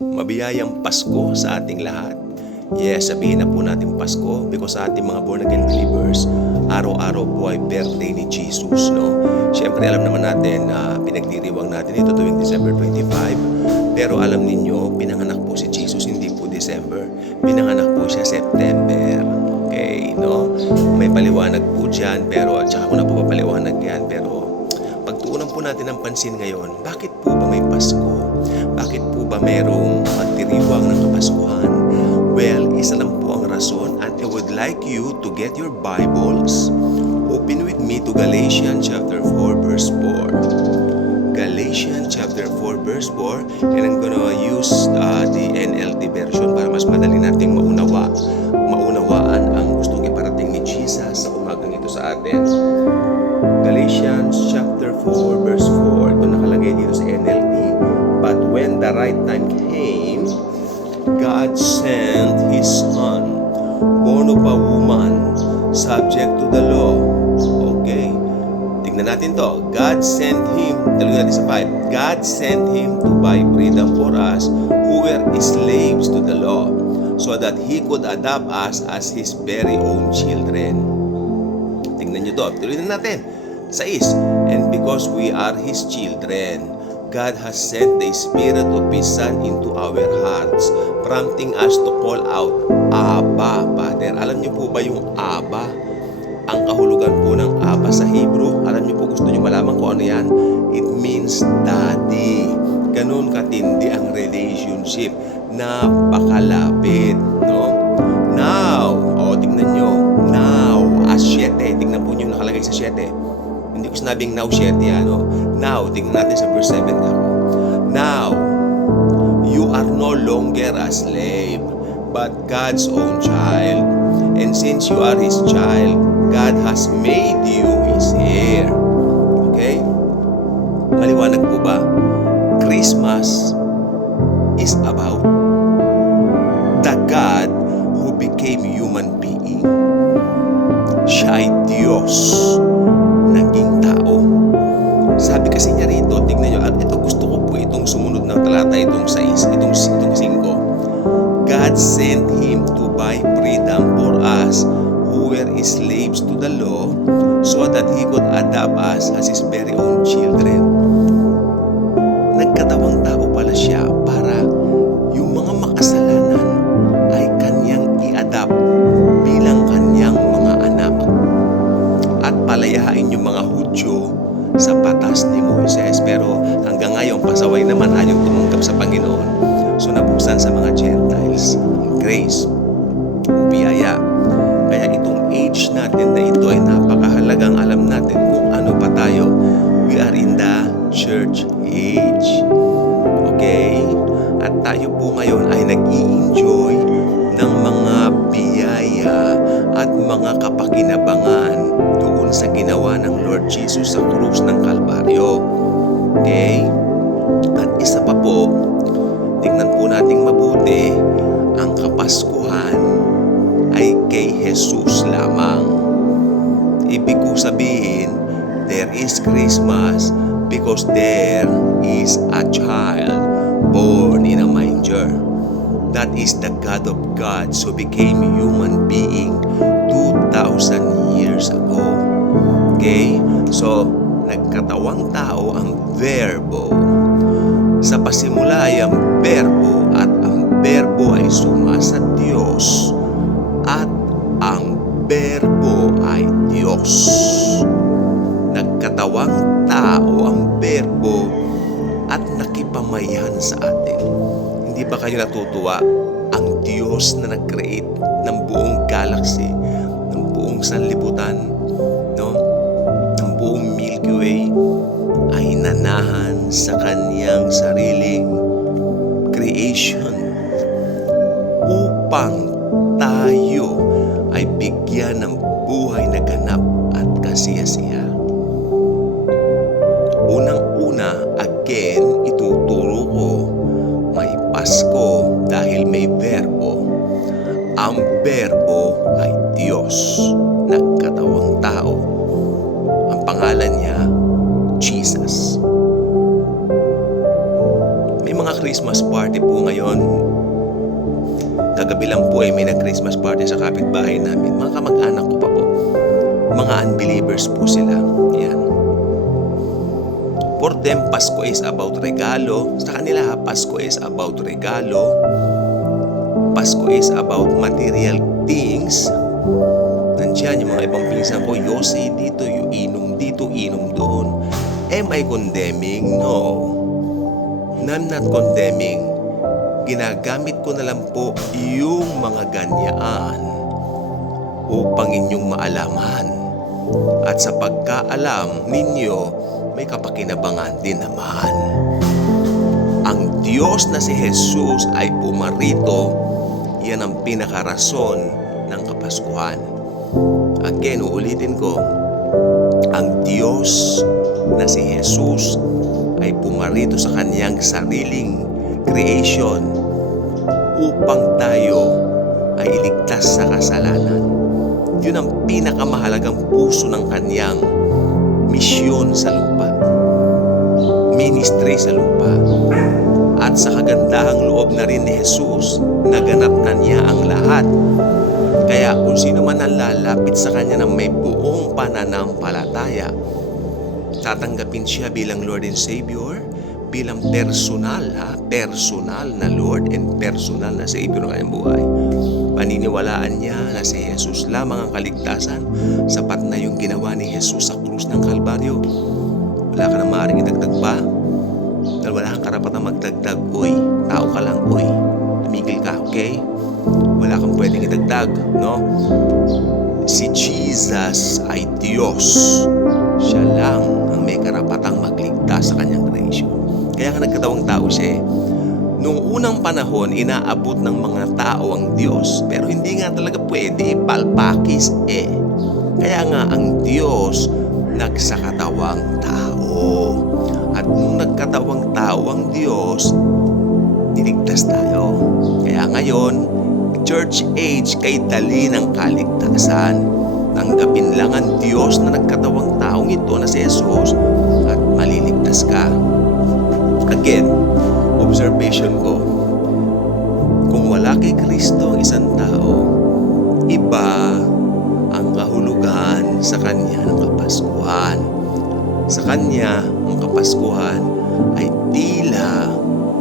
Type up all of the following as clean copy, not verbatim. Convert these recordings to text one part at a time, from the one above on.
Mabiyayang Pasko sa ating lahat. Yes, sabihin na po natin Pasko because sa ating mga born again believers, araw-araw po ay birthday ni Jesus, no? Siyempre, alam naman natin na pinagdiriwang natin ito tuwing December 25. Pero alam ninyo, pinanganak po si Jesus hindi po December. Pinanganak po siya September. Okay, no? May paliwanag po dyan, pero at saka ko na po papaliwanag yan, pero pagtuunan po natin ang pansin ngayon, bakit po ba may Pasko? Bakit po ba merong magdiriwang ng Kapaskuhan? Well, isa lang po ang rason, and I would like you to get your Bibles. Open with me to Galatians chapter 4 verse 4. Galatians chapter 4 verse 4, and I'm gonna use the NLT version para mas madali nating maunawaan ang gustong iparating ni Jesus sa umagang ito sa atin. Galatians chapter 4 verse 4, ito nakalagay dito sa NLT. But when the right time came, God sent His Son, born of a woman, subject to the law. Okay? Tingnan natin to. God sent Him, talunin natin sa 5. God sent Him to buy freedom for us who were slaves to the law, so that He could adopt us as His very own children. Tingnan nyo to. Talunin natin. 6. And because we are His children, God has sent the Spirit of His Son into our hearts, prompting us to call out, Abba, Father. Alam niyo po ba yung Abba? Ang kahulugan po ng Abba sa Hebrew, alam niyo po, gusto niyo malaman kung ano yan? It means daddy. Ganun katindi ang relationship. Napakalapit, no? Now, tingnan niyo. Now, as 7. Tingnan po niyo nakalagay sa 7. Hindi ko sinabing now 7, ano? Now, tingnan natin sa verse 7 ako. Now, you are no longer a slave, but God's own child. And since you are His child, God has made you His heir. Okay? Maliwanag po ba? Christmas is about the God who became human being. Siya ay Diyos. Naging tao. Sabi kasi niya rito, tignan nyo, at ito gusto ko po itong sumunod na talata, itong 6, itong 5. God sent Him to buy freedom for us who were slaves to the law, so that He could adopt us as His very own children. Nagkatawang tao pala siya para yung mga makasalanan ay Kanyang i-adopt bilang Kanyang mga anak. At palayain yung mga Hudyo sa batas ni Moises. Pero hanggang ngayon, pasaway naman ayaw tumanggap sa Panginoon. So nabuksan sa mga Gentiles ang grace, ang biyaya. Kaya itong age natin na ito ay napakahalagang alam natin kung ano pa tayo. We are in the church age. Okay? At tayo po ngayon ay nag-i-enjoy ng mga biyaya at mga kapakinabangan doon sa ginawa ng Lord Jesus sa krus ng Kalbaryo. Okay? At isa pa po, tingnan po nating mabuti, ang Kapaskuhan ay kay Jesus lamang. Ibig ko sabihin, there is Christmas because there is a child born in a manger. That is the God of gods who became human being 2,000 years ago. Okay? So, nagkatawang tao ang verbo. Sa pasimula ay ang verbo at ang verbo ay sumasa Diyos at ang verbo ay Diyos. Nagkatawang tao ang verbo at nakipamayan sa atin. Hindi ba kayo natutuwa? Ang Diyos na nag-create ng buong galaxy, ng buong sanlibutan, no? Ng buong Milky Way, ay nanahan sa Kanyang sariling creation upang tayo ay bigyan ng buhay na ganap at kasiyasiya. Unang-una, again, ituturo ko, may Pasko dahil may verbo. Ang verbo ay Diyos, nagkatawang tao. Ang pangalan niya, Jesus. May mga Christmas Christmas party po ngayon. Kagabi lang po ay may nag-Christmas party sa kapitbahay namin. Mga kamag-anak ko pa po. Mga unbelievers po sila. Yan. For them, Pasko is about regalo. Sa kanila, Pasko is about regalo. Pasko is about material things. Nandiyan yung mga ibang pinsan ko, Yossi dito, yung inom dito, inom doon. Am I condemning? No. I'm not condemning. Ginagamit ko na lang po yung mga ganyaan upang inyong maalaman. At sa pagkaalam ninyo, may kapakinabangan din naman. Ang Diyos na si Jesus ay pumarito. Yan ang pinakarason ng Kapaskuhan. Again, uulitin ko. Ang Diyos na si Jesus ay pumarito sa kanyang sariling creation upang tayo ay iligtas sa kasalanan. Yun ang pinakamahalagang puso ng kanyang misyon sa lupa. Ministry sa lupa. At sa kagandahang loob na rin ni Jesus, naganap na niya ang lahat. Kaya kung sino man ang lalapit sa kanya ng may buong pananampalataya, tatanggapin siya bilang Lord and Savior, bilang personal na Lord and personal na Savior ng kanyang buhay. Paniniwalaan niya na si Jesus lamang ang kaligtasan, sapat na yung ginawa ni Jesus sa krus ng Kalbaryo. Wala ka na maaaring idagdag pa, dahil wala kang karapatang magdagdag. Uy, tao ka lang, uy, tumigil ka, okay? Wala kang pwedeng idagdag, no? Si Jesus ay Diyos. Siya lang ang may karapatang magligtas sa kanyang creation. Kaya nga nagkatawang tao siya eh. Noong unang panahon, inaabot ng mga tao ang Diyos. Pero hindi nga talaga pwede, palpakis eh. Kaya nga ang Diyos nagsakatawang tao. At nung nagkatawang tao ang Diyos, niligtas tayo. Kaya ngayon, church age kay dali ng kaligtasan. Tanggapin lang ang Diyos na nagkatawang taong ito na si Jesus at maliligtas ka. Again, observation ko, kung wala kay Kristo ang isang tao, iba ang kahulugan sa kanya ng Kapaskuhan. Sa kanya, ang Kapaskuhan ay tila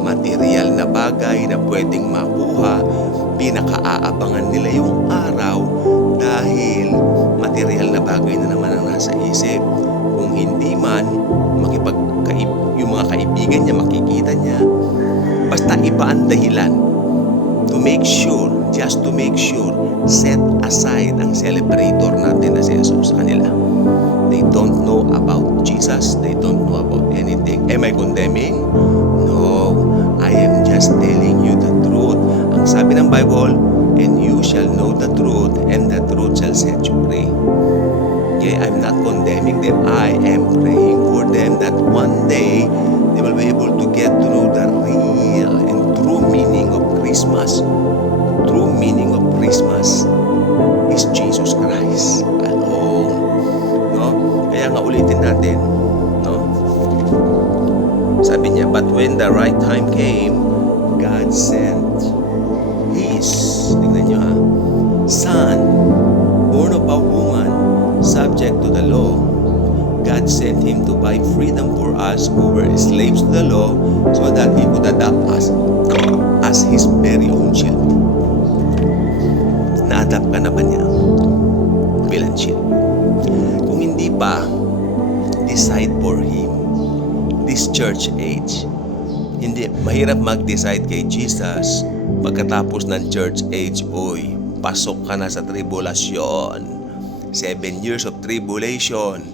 material na bagay na pwedeng makuha. Pinakaaabangan nila yung araw dahil material na bagay na naman ang nasa isip. Kung hindi man, yung mga kaibigan niya, makikita niya. Basta iba ang dahilan. To make sure, just to make sure, set aside ang celebrator natin na si Jesus sa kanila. They don't know about Jesus. They don't know about anything. Am I condemning? No. I am just telling you the truth. Ang sabi ng Bible, and you shall know the truth, and the truth shall set you free. Okay, I'm not condemning them. I am praying for them that one day they will be able to get to know the real and true meaning of Christmas. True meaning of Christmas is Jesus Christ alone. No? Kaya nga ulitin natin, no? Sabi niya, but when the right time came, God sent His, tignan niyo ha, Son, born of a woman, subject to the law. God sent Him to buy freedom for us who were slaves to the law so that He could adopt us as His very own children. Na-adapt ka na ba niya bilang children? Kung hindi pa, decide for Him. This church age, hindi, mahirap mag-decide kay Jesus pagkatapos ng church age. Oy, pasok ka na sa tribulasyon. 7 years of tribulation.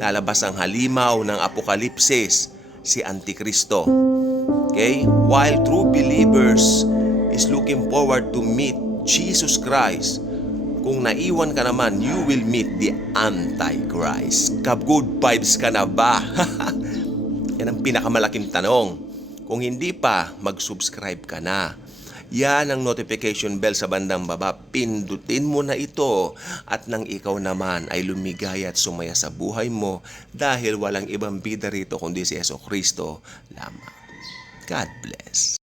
Lalabas ang halimaw ng Apokalipsis, si Antikristo. Okay? While true believers is looking forward to meet Jesus Christ, kung naiwan ka naman, you will meet the Antichrist. Good vibes ka na ba? Yan ang pinakamalaking tanong. Kung hindi pa, mag-subscribe ka na. Yan ang notification bell sa bandang baba. Pindutin mo na ito at nang ikaw naman ay lumigaya at sumaya sa buhay mo dahil walang ibang bida rito kundi si Jesucristo lamang. God bless.